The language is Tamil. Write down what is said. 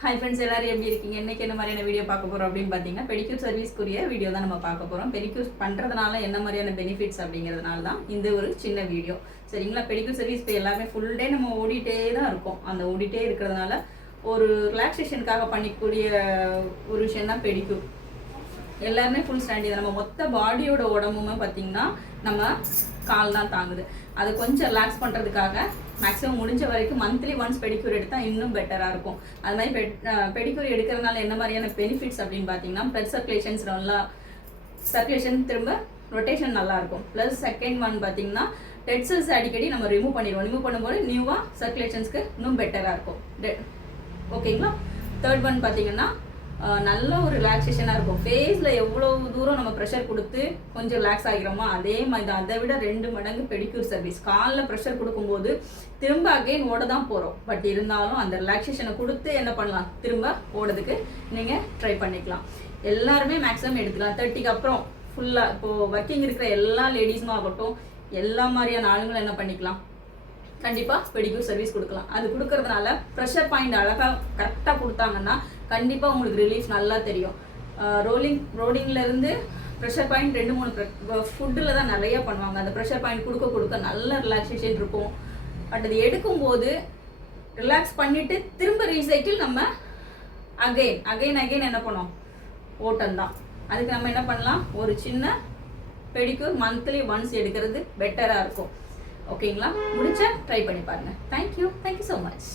ஹாய் ஃப்ரெண்ட்ஸ், எல்லாரும் எப்படி இருக்கீங்க? இன்னைக்கு என்ன மாதிரியான வீடியோ பார்க்க போகிறோம் அப்படின்னு பார்த்தீங்கன்னா, பெடிக்யூர் சர்வீஸ்க்குரிய வீடியோ தான் நம்ம பார்க்க போகிறோம். பெடிக்யூர் பண்ணுறதுனால என்ன மாதிரியான பெனிஃபிட்ஸ் அப்படிங்கிறதுனால தான் இந்த ஒரு சின்ன வீடியோ. சரிங்களா? பெடிக்யூர் சர்வீஸ் இப்போ எல்லாமே ஃபுல் டே நம்ம ஓடிட்டே தான் இருக்கோம். அந்த ஓடிட்டே இருக்கிறதுனால ஒரு ரிலாக்ஸேஷனுக்காக பண்ணிக்கூடிய ஒரு விஷயம் தான் பெடிக்யூர். எல்லாருமே ஃபுல் ஸ்டாண்ட். இதை நம்ம மொத்த பாடியோட உடம்புமே பார்த்திங்கன்னா நம்ம கால் தான் தாங்குது. அதை கொஞ்சம் ரிலாக்ஸ் பண்ணுறதுக்காக மேக்ஸிமம் முடிஞ்ச வரைக்கும் மந்த்லி ஒன்ஸ் பெடிக்யூர் எடுத்தால் இன்னும் பெட்டராக இருக்கும். அது மாதிரி பெடிக்யூர் எடுக்கிறதுனால என்ன மாதிரியான பெனிஃபிட்ஸ் அப்படின்னு பார்த்தீங்கன்னா, பிளட் சர்க்குலேஷன்ஸ் நல்லா சர்க்குலேஷன் திரும்ப ரொட்டேஷன் நல்லாயிருக்கும். ப்ளஸ் செகண்ட் ஒன் பார்த்தீங்கன்னா, டெட் செல்ஸ் அடிக்கடி நம்ம ரிமூவ் பண்ணிடுவோம். ரிமூவ் பண்ணும்போது நியூவாக சர்க்குலேஷன்ஸ்க்கு இன்னும் பெட்டராக இருக்கும். ஓகேங்களா? தேர்ட் ஒன் பார்த்தீங்கன்னா, நல்ல ஒரு ரிலாக்ஸேஷனாக இருக்கும். ஃபேஸில் எவ்வளோ தூரம் நம்ம ப்ரெஷர் கொடுத்து கொஞ்சம் ரிலாக்ஸ் ஆகிறோமோ அதே மாதிரி தான். அதை விட 2 மடங்கு பெடிக்யூர் சர்வீஸ். காலில் ப்ரெஷர் கொடுக்கும்போது திரும்ப அகெயின் ஓட தான் போகிறோம். பட் இருந்தாலும் அந்த ரிலாக்ஸேஷனை கொடுத்து என்ன பண்ணலாம், திரும்ப ஓடுறதுக்கு நீங்கள் ட்ரை பண்ணிக்கலாம். எல்லாருமே மேக்ஸிமம் எடுத்துக்கலாம். 30க்கு அப்புறம் ஃபுல்லாக இப்போது ஒர்க்கிங் இருக்கிற எல்லா லேடிஸும் ஆகட்டும், எல்லா மாதிரியான ஆளுங்களும் என்ன பண்ணிக்கலாம், கண்டிப்பாக பெடிக்யூர் சர்வீஸ் கொடுக்கலாம். அது கொடுக்கறதுனால ப்ரெஷர் பாயிண்ட் அழகாக கரெக்டாக கொடுத்தாங்கன்னா கண்டிப்பாக உங்களுக்கு ரிலீஃப் நல்லா தெரியும். ரோலிங்லேருந்து ப்ரெஷர் பாயிண்ட் 2-3 ஃபுட்டில் தான் நிறைய பண்ணுவாங்க. அந்த ப்ரெஷர் பாயிண்ட் கொடுக்க நல்ல ரிலாக்ஸேஷன் இருக்கும். பட் அது எடுக்கும்போது ரிலாக்ஸ் பண்ணிவிட்டு திரும்ப ரீசைக்கிள் நம்ம அகைன் என்ன பண்ணோம், ஓட்டம் தான். அதுக்கு நம்ம என்ன பண்ணலாம், ஒரு சின்ன பெடிக்யூர் மந்த்லி ஒன்ஸ் எடுக்கிறது பெட்டராக இருக்கும். ஓகேங்களா? முடிச்சா ட்ரை பண்ணி பாருங்கள். Thank you so much.